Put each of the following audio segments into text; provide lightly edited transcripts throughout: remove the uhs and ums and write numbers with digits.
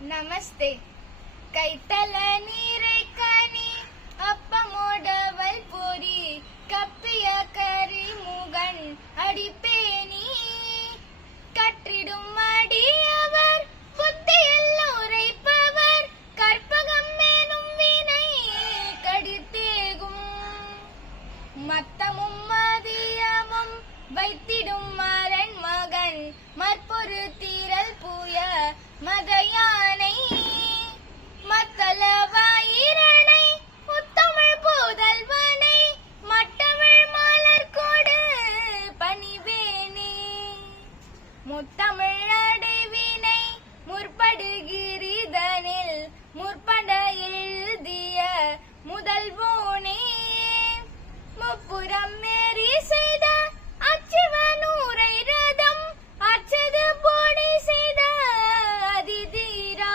நமஸ்தே. கைத்தல நீரை கனி அப்பமோடவல் பொறி கப்பிய கரிமுகன் அடிப்பேனி கற்றிடும் அடியவர் புத்தியில் உரைப்பவர் கற்பகம் மேனும் வினை கடித்தேகும் மத்தமும் மதியமும் வைத்திடும் மரன் மகன் மற்பொரு தீரல் பூய மதையானை மத்தளவாயிரனை முத்தமிழ் போதல்வனை மட்டமிழ் மலர் கொடு பணிவேனே முத்தமிழ் அடைவினை முற்படுகிறிதனில் முற்பட எழுதிய முதல்வோனே முப்புறம் மேறி செய்த அச்சிவனூரை ரதம் அச்சது போடி செய்த அதிதீரா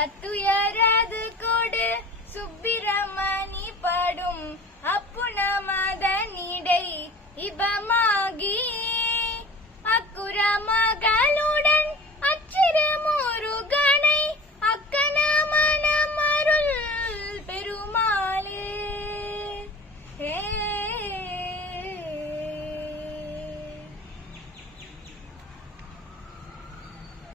அத்துயரது கொடு சுப்பிரமணி படும் அப்புன மதனிடை இபமா